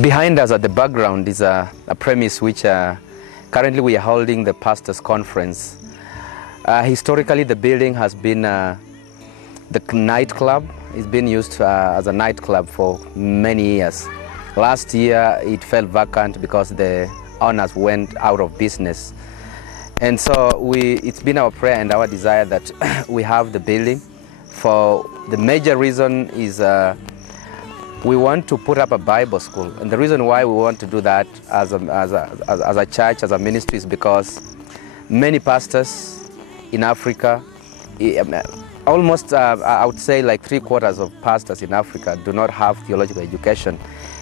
Behind us at the background is a premise which currently we are holding the pastors' conference. Historically, the building has been the nightclub. It's been used as a nightclub for many years. Last year, it fell vacant because the owners went out of business. And so it's been our prayer and our desire that we have the building. For the major reason is we want to put up a Bible school. And the reason why we want to do that as a church, as a ministry, is because many pastors in Africa, almost I would say like 3/4 of pastors in Africa do not have theological education.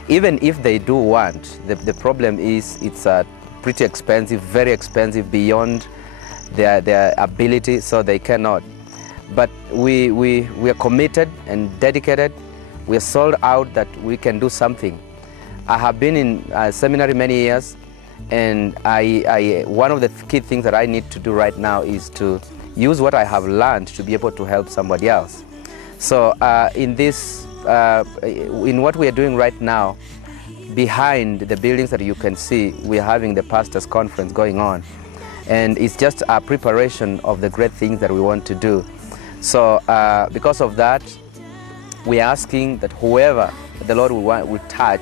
Even if they do want, the problem is it's pretty expensive, very expensive, beyond their ability, so they cannot. But we are committed and dedicated. We are sold out that we can do something. I have been in seminary many years, and one of the key things that I need to do right now is to use what I have learned to be able to help somebody else. So in what we are doing right now, behind the buildings that you can see, we are having the pastors' conference going on. And it's just a preparation of the great things that we want to do. So because of that, we are asking that whoever the Lord will touch,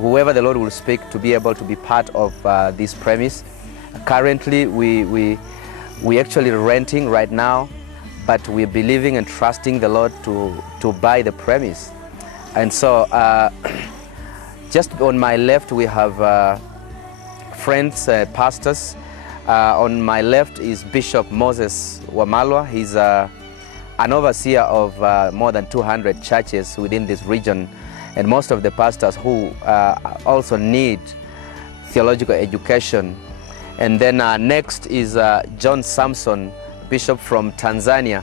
whoever the Lord will speak, to be able to be part of this premise. Currently, we actually renting right now, but we're believing and trusting the Lord to buy the premise. And so just on my left, we have friends, pastors. On my left is Bishop Moses Wamalwa. He's an overseer of more than 200 churches within this region, and most of the pastors who also need theological education. And then next is John Samson, bishop from Tanzania,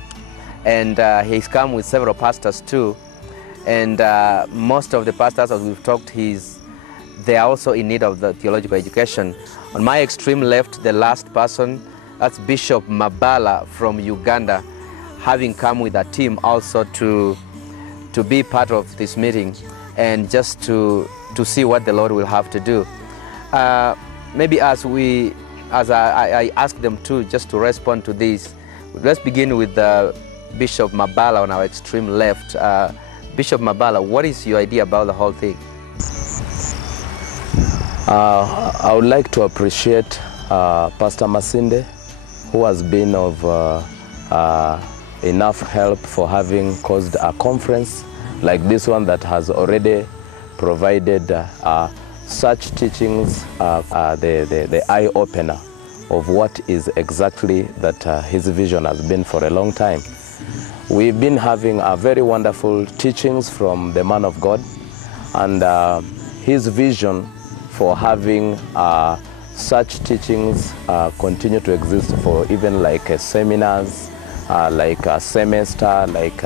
and he's come with several pastors too. And most of the pastors, as we've talked, they are also in need of the theological education. On my extreme left, the last person, that's Bishop Mabala from Uganda, having come with a team also to be part of this meeting and just to see what the Lord will have to do. Maybe as I ask them just to respond to this, let's begin with Bishop Mabala on our extreme left. Bishop Mabala, what is your idea about the whole thing? I would like to appreciate Pastor Masinde, who has been of enough help for having caused a conference like this one that has already provided such teachings, the eye-opener of what is exactly that his vision has been for a long time. We've been having very wonderful teachings from the man of God, and his vision for having such teachings continue to exist for even like seminars, like a semester, like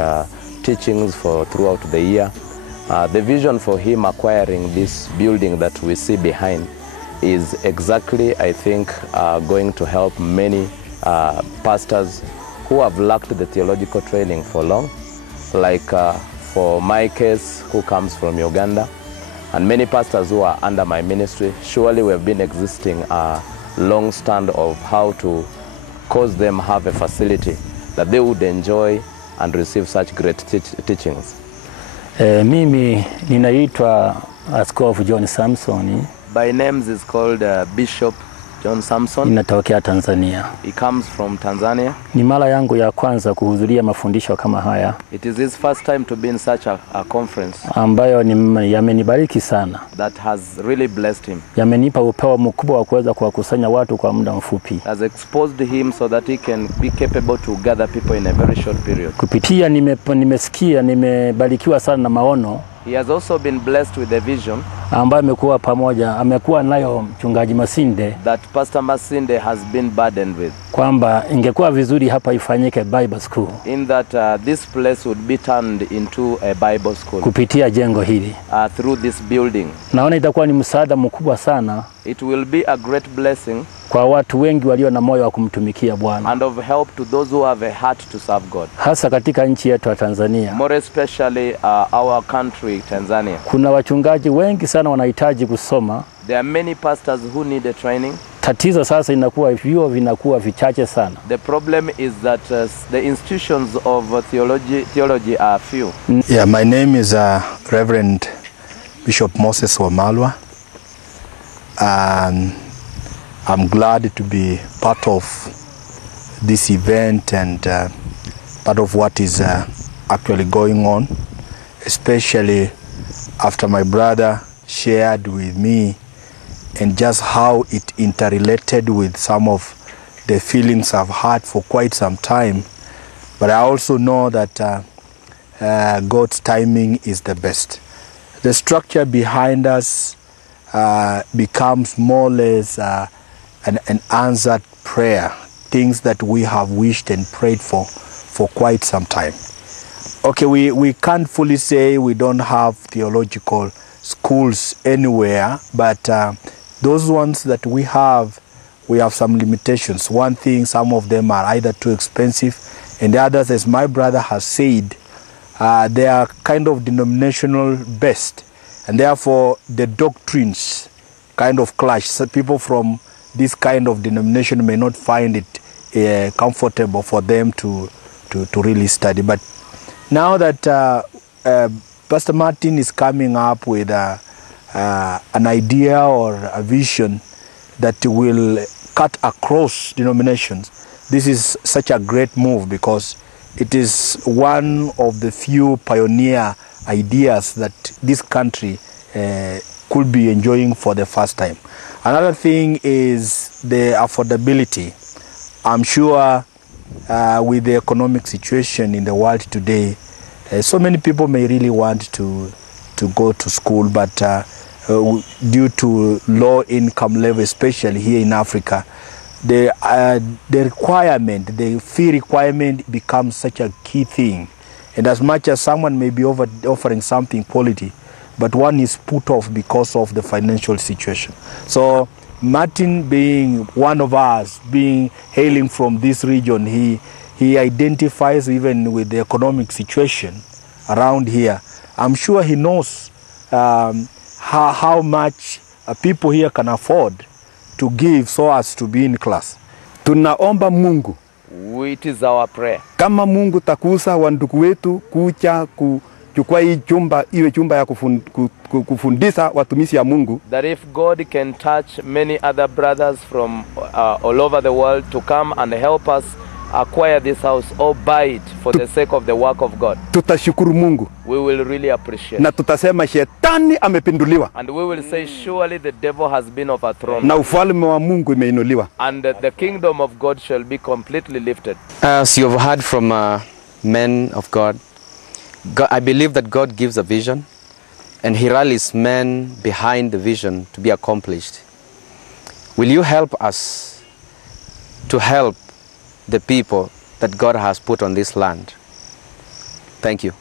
teachings for throughout the year. The vision for him acquiring this building that we see behind is exactly, I think, going to help many pastors who have lacked the theological training for long, like for my case, who comes from Uganda, and many pastors who are under my ministry. Surely we have been existing a long stand of how to cause them have a facility that they would enjoy and receive such great teachings. Mimi ninaitwa Askofu John Samson. By names is called Bishop John Samson. Ninatokea Tanzania. He comes from Tanzania. Ni mara yangu ya kwanza kuhudhuria mafundisho kama haya. It is his first time to be in such a conference. Ambayo yamenibariki sana. That has really blessed him. Yamenipa upewa mkubwa wa kuweza kuwakusanya watu kwa muda mfupi. Has exposed him so that he can be capable to gather people in a very short period. Kupitia nimesikia, nimebarikiwa sana na maono. He has also been blessed with a vision ambayo amekuwa nayo mchungaji Masinde, that Pastor Masinde has been burdened with, kwamba ingekuwa vizuri hapa ifanyike Bible school, in that this place would be turned into a Bible school kupitia jengo hili, through this building. Naona itakuwa ni msaada mkubwa sana. It will be a great blessing kwa watu wengi walio na moyo wa kumtumikia Bwana, and of help to those who have a heart to serve God. hasa katika nchi yetu ya Tanzania. More especially our country, Tanzania. Kuna wachungaji wengi sana wanahitaji kusoma. There are many pastors who need a training. Tatizo sasa inakuwa vyuo vinakuwa vichache sana. The problem is that the institutions of theology are few. Yeah, my name is Reverend Bishop Moses Wamalwa. I'm glad to be part of this event and part of what is actually going on, especially after my brother shared with me and just how it interrelated with some of the feelings I've had for quite some time. But I also know that God's timing is the best. The structure behind us becomes more or less an answered prayer, things that we have wished and prayed for quite some time. Okay, we can't fully say we don't have theological schools anywhere, but those ones that we have some limitations. One thing, some of them are either too expensive, and the others, as my brother has said, they are kind of denominational based, and therefore the doctrines kind of clash. So people from this kind of denomination may not find it comfortable for them to really study. But now that Pastor Martin is coming up with an idea or a vision that will cut across denominations, this is such a great move, because it is one of the few pioneer ideas that this country could be enjoying for the first time. Another thing is the affordability. I'm sure with the economic situation in the world today, so many people may really want to go to school, but due to low income level, especially here in Africa, the requirement, the fee requirement becomes such a key thing. And as much as someone may be offering something quality, but one is put off because of the financial situation. So Martin, being one of us, hailing from this region, he identifies even with the economic situation around here. I'm sure he knows how much people here can afford to give so as to be in class. Tunaomba Mungu, It is our prayer. kama Mungu takusa wandugu wetu kucha kuchukua hii chumba iwe chumba ya kufundisha watumishi ya Mungu, That if God can touch many other brothers from all over the world to come and help us acquire this house or buy it for the sake of the work of God, tutashukuru Mungu we will really appreciate. na tutasema shetani amepinduliwa And we will say, surely the devil has been overthrown, na ufalme wa Mungu imeinuliwa. and the kingdom of God shall be completely lifted. As you've heard from men of God, I believe that God gives a vision and he rallies men behind the vision to be accomplished. Will you help us to help the people that God has put on this land? Thank you.